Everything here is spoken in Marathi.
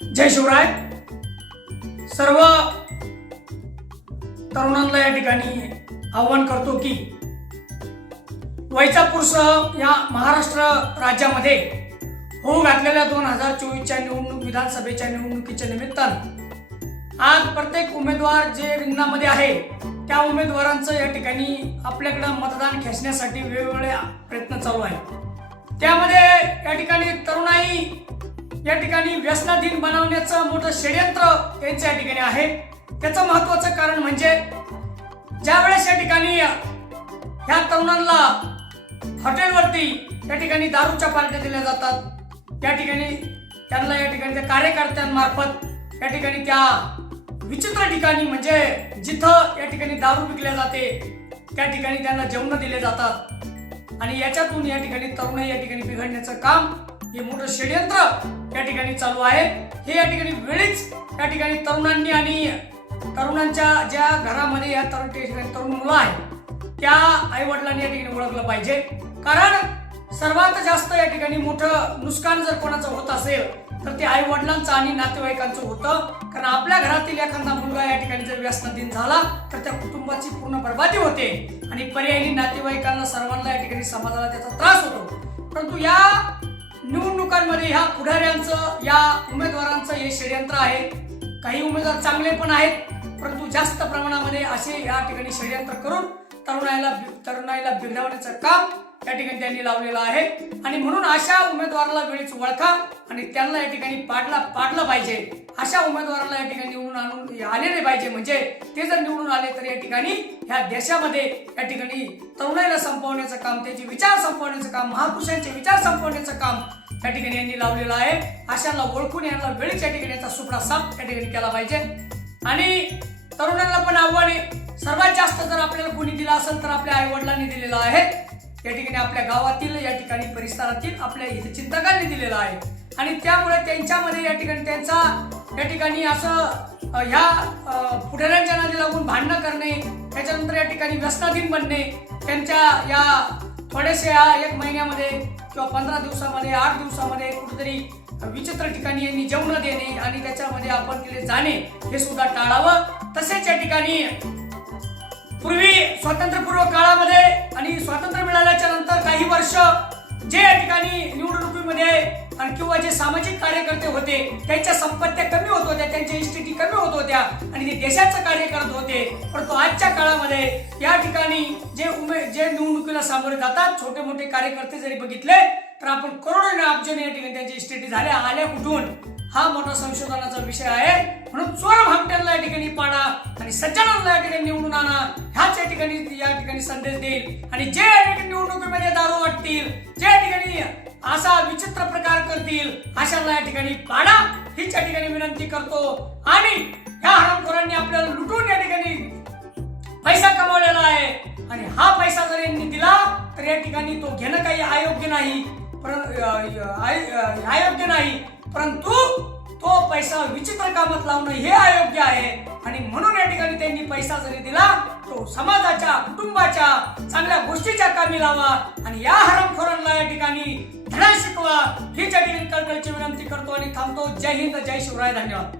जय शिवराय. सर्व तरुणांना या ठिकाणी आव्हान करतो की वैजापूरसह या महाराष्ट्र राज्यामध्ये होऊ घातलेल्या दोन हजार चोवीसच्या निवडणूक विधानसभेच्या निवडणुकीच्या निमित्तानं आज प्रत्येक उमेदवार जे रिंगणामध्ये आहे त्या उमेदवारांचं या ठिकाणी आपल्याकडं मतदान खेचण्यासाठी वेगवेगळे प्रयत्न चालू आहेत. त्यामध्ये या ठिकाणी तरुणाई या ठिकाणी व्यसनाधीन बनवण्याचं मोठं षडयंत्र त्यांच्या या ठिकाणी आहे. त्याचं महत्वाचं कारण म्हणजे ज्या वेळेस या ठिकाणी ह्या तरुणांना हॉटेलवरती या ठिकाणी दारूच्या पार्ट्या दिल्या जातात त्या ठिकाणी त्यांना या ठिकाणी त्या कार्यकर्त्यांमार्फत या ठिकाणी त्या विचित्र ठिकाणी म्हणजे जिथं या ठिकाणी दारू विकल्या जाते त्या ठिकाणी त्यांना जेवण दिले जातात. आणि याच्यातून या ठिकाणी तरुणाई या ठिकाणी बिघडण्याचं काम हे मोठं षडयंत्र या ठिकाणी चालू आहे. हे या ठिकाणी वेळीच या ठिकाणी तरुणांनी आणि तरुणांच्या ज्या घरामध्ये या तरुण त्या ठिकाणी तरुण मुलं आहेत त्या आई वडिलांनी या ठिकाणी ओळखलं पाहिजे. कारण सर्वात जास्त या ठिकाणी मोठं नुकसान जर कोणाचं होत असेल तर ते आई वडिलांचं आणि नातेवाईकांचं होतं. कारण आपल्या घरातील एखादा मुलगा या ठिकाणी जर व्यसनाधीन झाला तर त्या कुटुंबाची पूर्ण बर्बादी होते. आणि पर्यायी नातेवाईकांना सर्वांना या ठिकाणी समाजाला त्याचा त्रास होतो. परंतु या निवडणुकांमध्ये ह्या पुढाऱ्यांचं या उमेदवारांचं हे षडयंत्र आहे. काही उमेदवार चांगले पण आहेत परंतु जास्त प्रमाणामध्ये असे या ठिकाणी षडयंत्र करून तरुणाईला तरुणाईला बिघडवण्याचं काम या ठिकाणी त्यांनी लावलेलं आहे. आणि म्हणून अशा उमेदवाराला वेळीच ओळखा आणि त्यांना या ठिकाणी पाडला पाडलं पाहिजे. अशा उमेदवाराला या ठिकाणी निवडून आणून आलेले पाहिजे. म्हणजे ते जर निवडून आले तर या ठिकाणी ह्या देशामध्ये या ठिकाणी तरुणाईला संपवण्याचं काम त्याचे विचार संपवण्याचं काम महापुरुषांचे विचार संपवण्याचं काम या ठिकाणी यांनी लावलेलं आहे. अशांना ओळखून यांना वेळीच या ठिकाणी याचा सुपडा साफ या ठिकाणी केला पाहिजे. आणि तरुणांना पण आव्हाने सर्वात जास्त जर आपल्याला कोणी दिला असेल तर आपल्या आई वडिलांनी दिलेलं आहे. या ठिकाणी आपल्या गावातील या ठिकाणी परिसरातील आपल्या हितचिंतकांनी दिलेलं आहे. आणि त्यामुळे त्यांच्यामध्ये या ठिकाणी त्यांचा या ठिकाणी असं ह्या पुढाऱ्यांच्या नादी लागून भांडणं करणे त्याच्यानंतर या ठिकाणी व्यसनाधीन बनणे त्यांच्या या थोड्याशा या एक महिन्यामध्ये किंवा पंधरा दिवसामध्ये आठ दिवसामध्ये कुठेतरी विचित्र ठिकाणी यांनी जेवण देणे आणि त्याच्यामध्ये आपण तिथे जाणे हे सुद्धा टाळावं. तसेच या ठिकाणी पूर्वी स्वातंत्र्यपूर्व काळामध्ये आणि स्वातंत्र्य मिळाल्याच्या नंतर काही वर्ष जे या ठिकाणी निवडणुकीमध्ये आणि किंवा जे सामाजिक कार्यकर्ते होते त्यांच्या संपत्त्या कमी होत होत्या त्यांच्या इस्टेटी कमी होत होत्या आणि ते देशाचं कार्य करत होते. परंतु आजच्या काळामध्ये या ठिकाणी जे उमे जे निवडणुकीला सामोरे जातात छोटे मोठे कार्यकर्ते जरी बघितले तर आपण करोडो अब्जन या ठिकाणी त्यांच्या इस्टेटी झाल्या. आल्या कुठून? हा मोठा संशोधनाचा विषय आहे. म्हणून चोर भामट्यांना या ठिकाणी पाडा आणि सज्जनांना या ठिकाणी निवडून आणा. ह्याच या ठिकाणी या ठिकाणी संदेश देईल. आणि जे या ठिकाणी निवडणुकीमध्ये दारू वाटतील जे या ठिकाणी असा विचित्र प्रकार करतील अशांना या ठिकाणी पाडा. हीच या ठिकाणी विनंती करतो. आणि ह्या हरामखोरांनी आपल्याला लुटून या ठिकाणी पैसा कमावलेला आहे. आणि हा पैसा जर यांनी दिला तर या ठिकाणी तो घेणं काही अयोग्य नाही. अयोग्य नाही. परंतु तो पैसा विचित्र कामात लावणं हे अयोग्य आहे. आणि म्हणून या पैसा जरी दिला तो समाजाच्या कुटुंबाच्या चांगल्या गोष्टीच्या कामी लावा आणि या हरामखोरांना या ठिकाणी धडा शिकवा. हीच या ठिकाणी कळकळीची विनंती करतो आणि थांबतो. जय हिंद जय शिवराय. धन्यवाद.